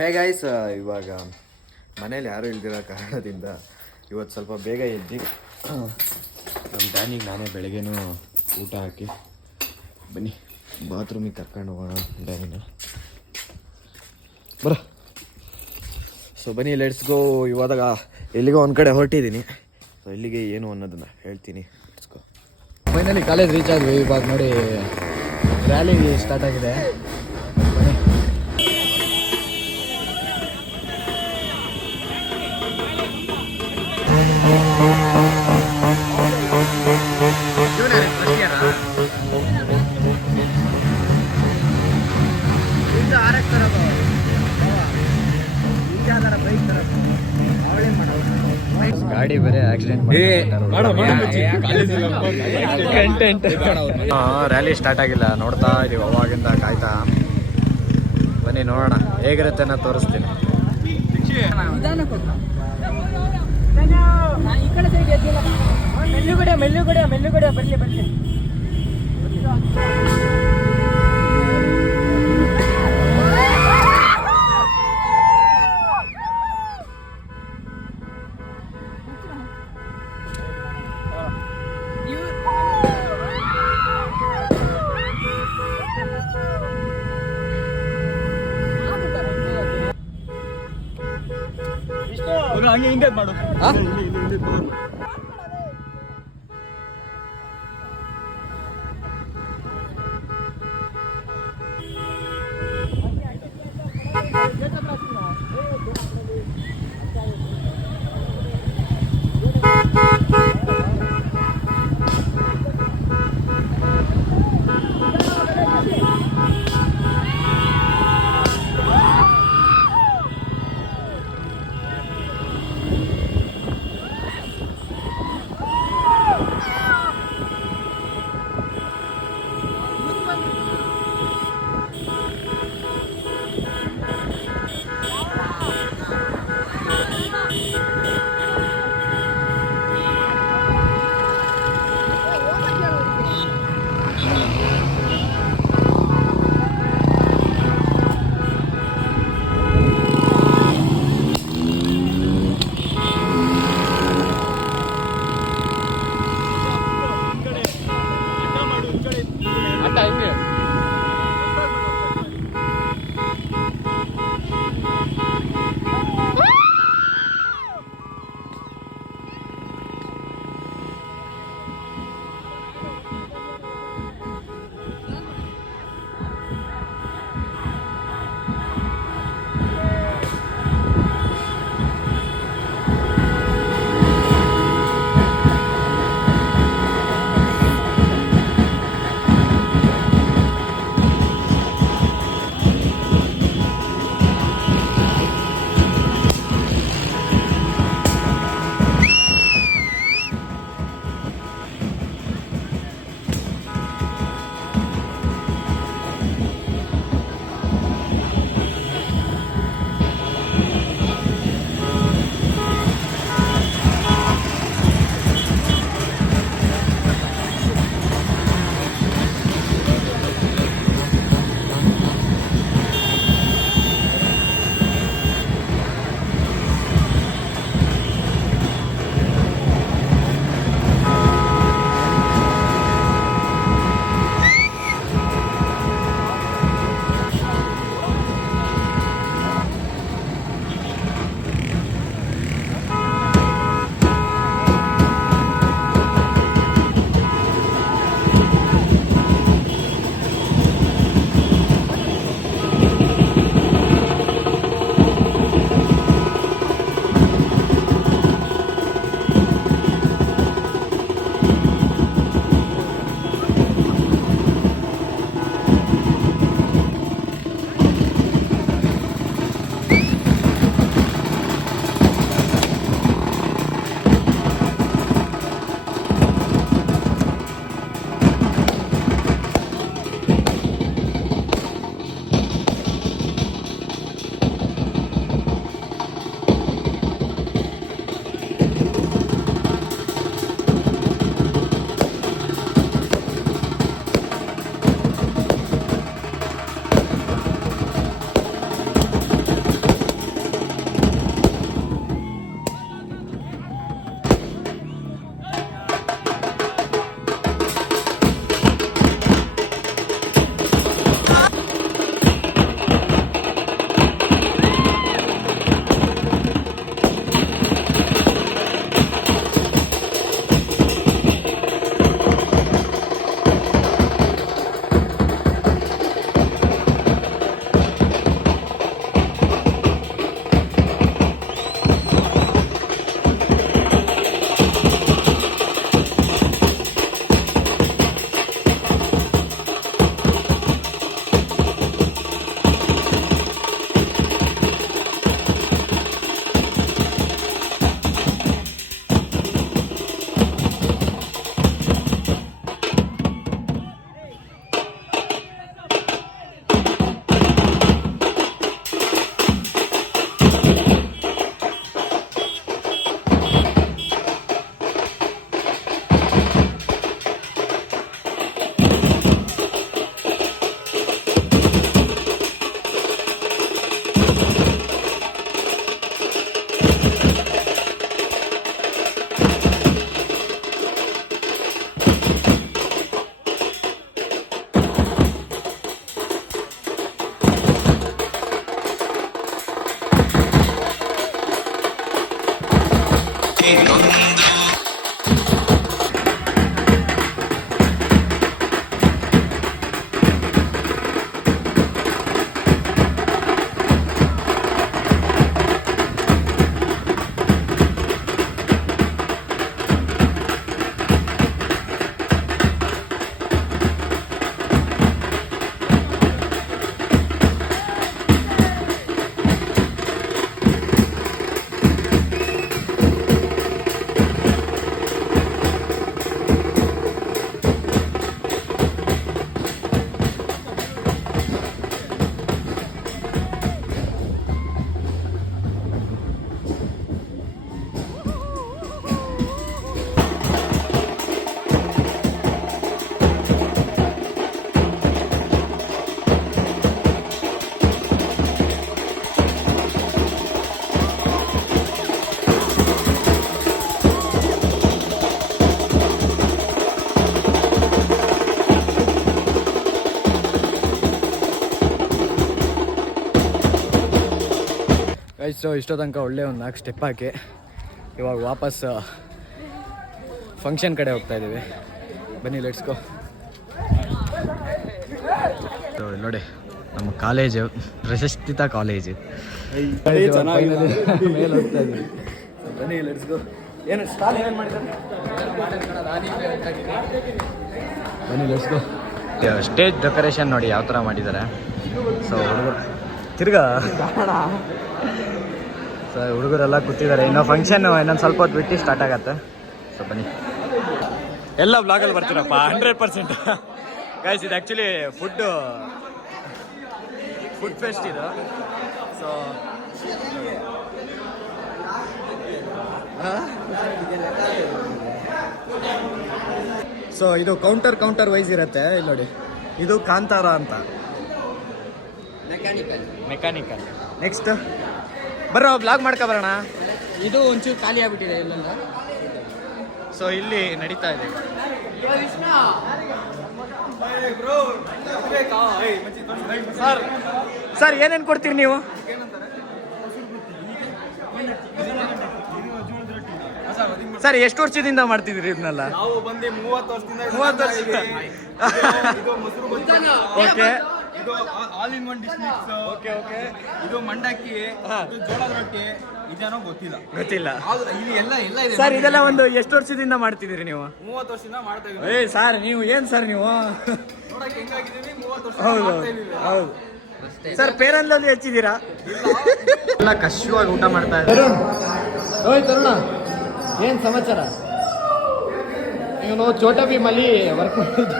Hey guys, ಇವಾಗ ಮನೇಲಿ ಯಾರೂ ಇಲ್ದಿರೋ ಕಾರಣದಿಂದ ಇವತ್ತು ಸ್ವಲ್ಪ ಬೇಗ ಎದ್ದು ನಮ್ಮ ಡ್ಯಾನಿಗೆ ನಾನೇ ಬೆಳಗ್ಗೆನೂ ಊಟ ಹಾಕಿ ಬನ್ನಿ ಬಾತ್ರೂಮಿಗೆ ಕರ್ಕೊಂಡು ಹೋಗೋಣ ಡ್ಯಾನಿನ. ಬರ ಸೊ ಬನ್ನಿ, ಲೆಟ್ಸ್ ಗೋ. ಇವಾಗ ಎಲ್ಲಿಗೋ ಒಂದು ಕಡೆ ಹೊರಟಿದ್ದೀನಿ. ಸೊ ಇಲ್ಲಿಗೆ ಏನು ಅನ್ನೋದನ್ನು ಹೇಳ್ತೀನಿ. Let's go. Finally college reach ಆದ್ವಿ. ಇವಾಗ ನೋಡಿ ರ್ಯಾಲಿ ಸ್ಟಾರ್ಟ್ ಆಗಿದೆ. ಗಾಡಿ ಬೇರೆ ಆಕ್ಸಿಡೆಂಟ್ ರ್ಯಾಲಿ ಸ್ಟಾರ್ಟ್ ಆಗಿಲ್ಲ, ನೋಡ್ತಾ ಇದೀವಿ ಅವಾಗಿಂದ ಕಾಯ್ತಾ. ಬನ್ನಿ ನೋಡೋಣ ಹೇಗಿರುತ್ತೆ ಅನ್ನೋ ತೋರಿಸ್ತೀನಿ. ಮೆಲ್ಲುಗಡೆ ಬರಲಿ ಬರಲಿ. ಹಂಗೆ ಹಿಂದೆ ಮಾಡು. ಗೈಸ್ ಇಷ್ಟೋ ತನಕ ಒಳ್ಳೆ ಒಂದು 4 ಸ್ಟೆಪ್ ಹಾಕಿ ಇವಾಗ ವಾಪಸ್ ಫಂಕ್ಷನ್ ಕಡೆ ಹೋಗ್ತಾ ಇದ್ದೀವಿ. ಬನ್ನಿ ಲೆಟ್ಸ್ ಗೋ. ನೋಡಿ ನಮ್ಮ ಕಾಲೇಜು ಪ್ರತಿಷ್ಠಿತ ಕಾಲೇಜು ಮೇಲೆ ಹೋಗ್ತಾ ಇದ್ದೀವಿ. ಬನ್ನಿ ಲೆಟ್ಸ್ ಗೋ. ಏನು ಸ್ಟಾಲ್ ಏನೇನು ಮಾಡಿದ್ದಾರೆ ಬನ್ನಿ ಲೆಟ್ಸ್ ಗೋ. ಸ್ಟೇಜ್ ಡೆಕೋರೇಷನ್ ನೋಡಿ ಯಾವ ಥರ ಮಾಡಿದ್ದಾರೆ. ಸೊ ಹುಡುಗರು ತಿರ್ಗಾ ಸೊ ಹುಡುಗರೆಲ್ಲ ಕೂತಿದ್ದಾರೆ. ಇನ್ನೂ ಫಂಕ್ಷನ್ ಇನ್ನೊಂದು ಸ್ವಲ್ಪ ಹೊತ್ತು ಬಿಟ್ಟು ಸ್ಟಾರ್ಟ್ ಆಗತ್ತೆ. ಸೊ ಬನ್ನಿ ಎಲ್ಲ ಬ್ಲಾಗಲ್ಲಿ ಬರ್ತೀರಪ್ಪ 100%. ಗೈಸ್ ಇದು ಆ್ಯಕ್ಚುಲಿ ಫುಡ್ ಫೆಸ್ಟ್ ಇದು. ಸೊ ಇದು ಕೌಂಟರ್ ವೈಸ್ ಇರುತ್ತೆ. ಇಲ್ಲಿ ನೋಡಿ ಇದು ಕಾಂತಾರ ಅಂತ ಮೆಕ್ಯಾನಿಕಲ್. ನೆಕ್ಸ್ಟ್ ಬರೋ ಬ್ಲಾಗ್ ಮಾಡ್ಕೊಬರೋಣ. ಇದು ಒಂಚೂರು ಖಾಲಿ ಆಗ್ಬಿಟ್ಟಿದೆ ಇಲ್ಲೆಲ್ಲ. ಸೊ ಇಲ್ಲಿ ನಡೀತಾ ಇದೆ. ಸರ್ ಏನೇನು ಕೊಡ್ತೀರಿ ನೀವು? ಸರ್ ಎಷ್ಟು ವರ್ಷದಿಂದ ಮಾಡ್ತಿದ್ದೀರಿ ಇದನ್ನೆಲ್ಲ? ನಾವು ಬಂದು 30 ವರ್ಷದಿಂದ 30 ವರ್ಷದಿಂದ. ಇದು ಮೊಸರು ಬಜ್ಜಿ, ಓಕೆ ಇದು all in one dish mix, okay okay. ಇದು ಮಂಡಕ್ಕಿ, ಇದು ಜೋಳದ ರೊಟ್ಟಿ, ಇದೇನೋ ಗೊತ್ತಿಲ್ಲ. ಇಲ್ಲಿ ಎಲ್ಲ ಇದೆ ಸರ್ ಇದೆಲ್ಲ ಒಂದು ಎಷ್ಟು ವರ್ಷದಿಂದ ಮಾಡ್ತಿದ್ದೀರಿ ನೀವು? 30 ವರ್ಷದಿಂದ ಮಾಡ್ತಾ ಇದೀವಿ. ಸರ್ ನೀವು ಏನು ಸರ್ ನೀವು? ನೋಡಕ್ಕೆ ಹೆಂಗಾಗಿದ್ದೀವಿ 30 ವರ್ಷ ಹೌದು ಮಾಡ್ತಾ ಇದೀವಿ. ಹೌದು ಸರ್ ಪೇರನ್ಲಲ್ಲಿ ಹೆಚ್ಚಿದ್ದೀರಾ? ಎಲ್ಲ ಕಷ್ಟವಾಗಿ ಊಟ ಮಾಡ್ತಾ ಇದ್ದಾರೆ. ಓಯ್ ತರುಣ ಏನು ಸಮಾಚಾರ? ಇವನು ಚೋಟಾ ಭೀಮಲ್ಲಿ ವರ್ಕ್ ಮಾಡಿದ್ದ.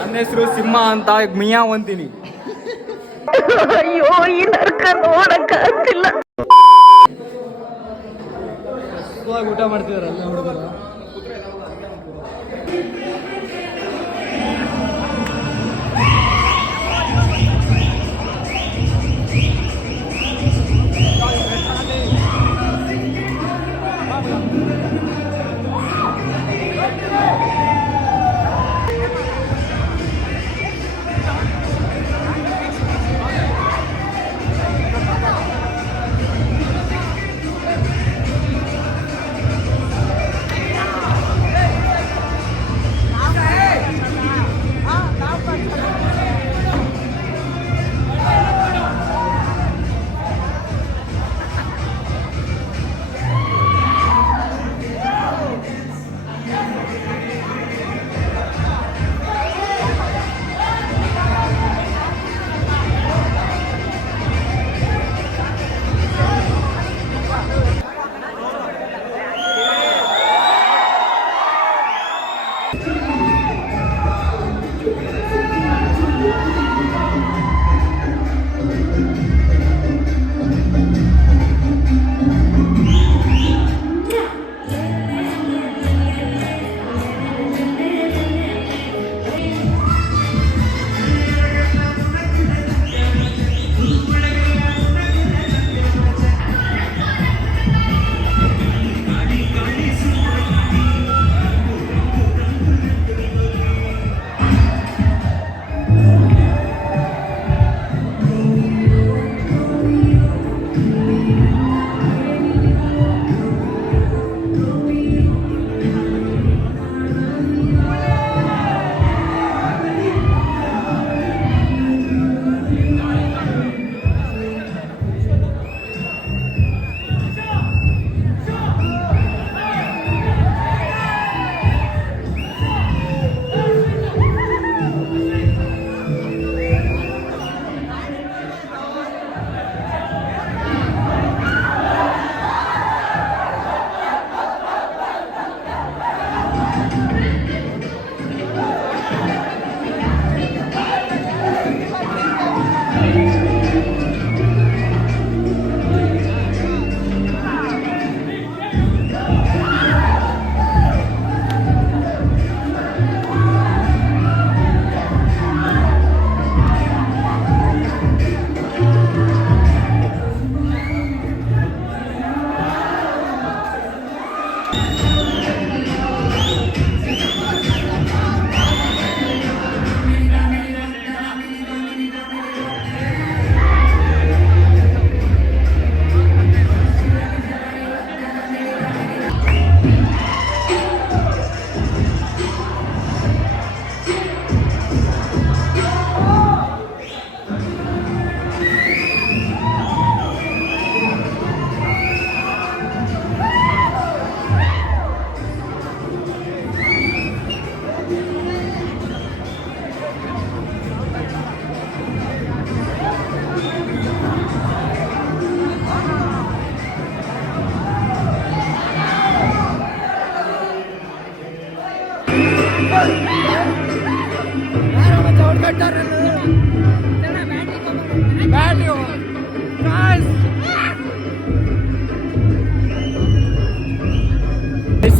ನನ್ನ ಹೆಸರು ಸಿಂಹ ಅಂತ ಮಿಯಾ ಅಂತೀನಿ. ಅಯ್ಯೋ ಈ ನರ್ಕ ನೋಡಕ್ಕಾಗ್ತಿಲ್ಲ. ಊಟ ಮಾಡ್ತಿದಾರಲ್ಲ ಹುಡುಗರು.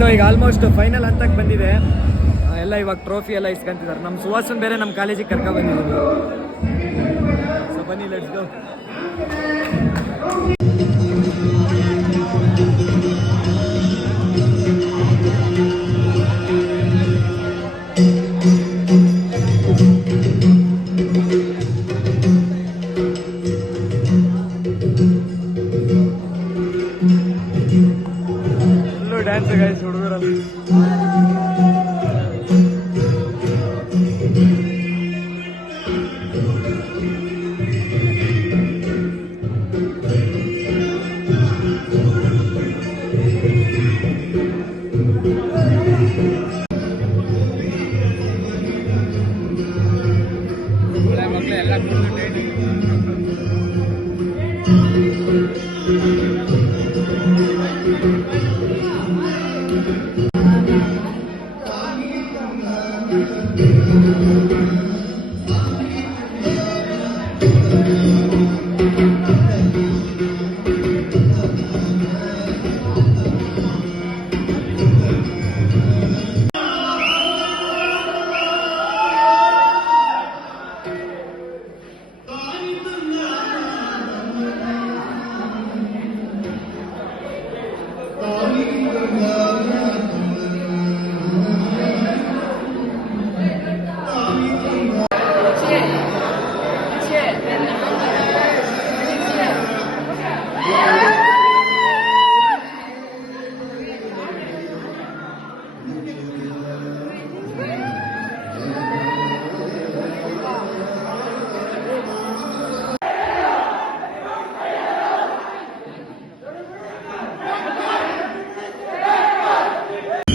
ಸೊ ಈಗ ಆಲ್ಮೋಸ್ಟ್ ಫೈನಲ್ ಹಂತಕ್ಕೆ ಬಂದಿದೆ. ಎಲ್ಲ ಇವಾಗ ಟ್ರೋಫಿ ಎಲ್ಲ ಇಸ್ಕೊಂತಿದ್ದಾರೆ. ನಮ್ಮ ಸುವಾಸನ್ ಬೇರೆ ನಮ್ಮ ಕಾಲೇಜಿಗೆ ಕರ್ಕೊ ಬಂದಿದ್ದೀವಿ. ಸೊ ಬನ್ನಿ, ಲೆಟ್ಸ್ ಗೋ. ಡ್ಯಾನ್ಸ್ ಗೈಸ್ ಹುಡುಗರಲ್ಲಿ.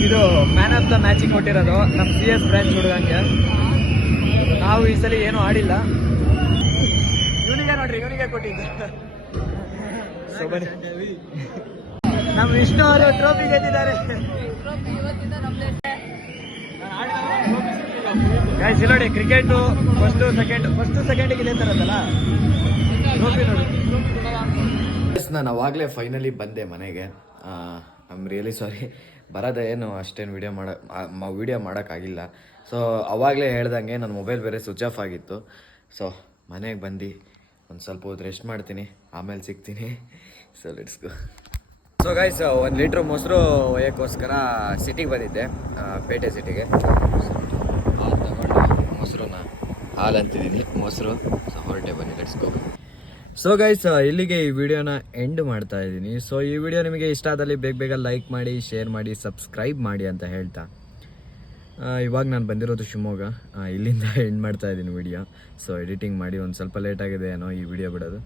ಇದು ಮ್ಯಾನ್ ಆಫ್ ದ ಮ್ಯಾಚಿಗೆ ಕೊಟ್ಟಿರೋದು ನಮ್ಮ CS ಬ್ರಾಂಚ್ ಹುಡುಗಂಗೆ. ನಾವು ಈ ಸಲ ಏನೂ ಆಡಿಲ್ಲ. ಇವನಿಗೆ ನೋಡ್ರಿ, ಇವನಿಗೆ ಕೊಟ್ಟಿದ್ದೆ. ಸೊ ಬನ್ನಿ, ನಮ್ಮ ವಿಷ್ಣು ಅವರು ಟ್ರೋಫಿ ಗೆದ್ದಿದ್ದಾರೆ. ಗೈಸ್ ಇಲ್ಲಿ ನೋಡಿ, ಕ್ರಿಕೆಟು ಫಸ್ಟ್ ಸೆಕೆಂಡಿಗೆ ಇದೇ ಥರದಲ್ಲ ಟ್ರೋಫಿ ನೋಡಿ. ನಾನು ಅವಾಗಲೇ ಫೈನಲಿ ಬಂದೆ ಮನೆಗೆ. ಐಮ್ ರಿಯಲಿ ಸಾರಿ, ಬರೋದೇ ಏನು ಅಷ್ಟೇನು ವೀಡಿಯೋ ಮಾಡೋಕ್ಕಾಗಿಲ್ಲ. ಸೊ ಅವಾಗಲೇ ಹೇಳ್ದಂಗೆ ನನ್ನ ಮೊಬೈಲ್ ಬೇರೆ ಸ್ವಿಚ್ ಆಫ್ ಆಗಿತ್ತು. ಸೊ ಮನೆಗೆ ಬಂದು ಒಂದು ಸ್ವಲ್ಪ ಹೊತ್ತು ರೆಸ್ಟ್ ಮಾಡ್ತೀನಿ, ಆಮೇಲೆ ಸಿಗ್ತೀನಿ. So let's go. So guys, 1 litre ಮೊಸರು ಒಯ್ಯೋಕ್ಕೋಸ್ಕರ ಸಿಟಿಗೆ ಬಂದಿದ್ದೆ, ಪೇಟೆ ಸಿಟಿಗೆ. ಹಾಲು ತಗೊಂಡು ಮೊಸರನ್ನ, ಹಾಲು ಅಂತಿದ್ದೀನಿ, ಮೊಸರು. ಸೊ ಹೊರಟೆ, ಬನ್ನಿ ಲೆಟ್ಸ್ ಗೋ. ಸೊ ಗೈಸ್, ಇಲ್ಲಿಗೆ ಈ ವಿಡಿಯೋನ ಎಂಡ್ ಮಾಡ್ತಾ ಇದ್ದೀನಿ. ಸೊ ಈ ವಿಡಿಯೋ ನಿಮಗೆ ಇಷ್ಟ ಆದಲ್ಲಿ ಬೇಗ ಲೈಕ್ ಮಾಡಿ, ಶೇರ್ ಮಾಡಿ, ಸಬ್ಸ್ಕ್ರೈಬ್ ಮಾಡಿ ಅಂತ ಹೇಳ್ತಾ ಇವಾಗ ನಾನು ಬಂದಿರೋದು ಶಿವಮೊಗ್ಗ. ಇಲ್ಲಿಂದ ಎಂಡ್ ಮಾಡ್ತಾ ಇದ್ದೀನಿ ವಿಡಿಯೋ. ಸೊ ಎಡಿಟಿಂಗ್ ಮಾಡಿ ಒಂದು ಸ್ವಲ್ಪ ಲೇಟ್ ಆಗಿದೆ ಏನೋ ಈ ವಿಡಿಯೋ ಬಿಡೋದು.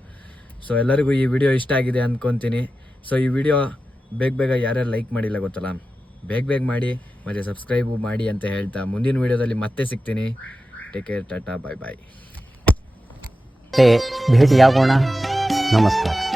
ಸೊ ಎಲ್ಲರಿಗೂ ಈ ವಿಡಿಯೋ ಇಷ್ಟ ಆಗಿದೆ ಅಂದ್ಕೊತೀನಿ. ಸೊ ಈ ವಿಡಿಯೋ ಬೇಗ ಯಾರ್ಯಾರು ಲೈಕ್ ಮಾಡಿಲ್ಲ ಗೊತ್ತಲ್ಲ, ಬೇಗ ಮಾಡಿ ಮತ್ತು ಸಬ್ಸ್ಕ್ರೈಬು ಮಾಡಿ ಅಂತ ಹೇಳ್ತಾ ಮುಂದಿನ ವಿಡಿಯೋದಲ್ಲಿ ಮತ್ತೆ ಸಿಗ್ತೀನಿ. ಟೇಕ್ ಕೇರ್, ಟಾಟಾ, ಬಾಯ್ ಬಾಯ್. ಭೇಟಿಯಾಗೋಣ. ನಮಸ್ಕಾರ.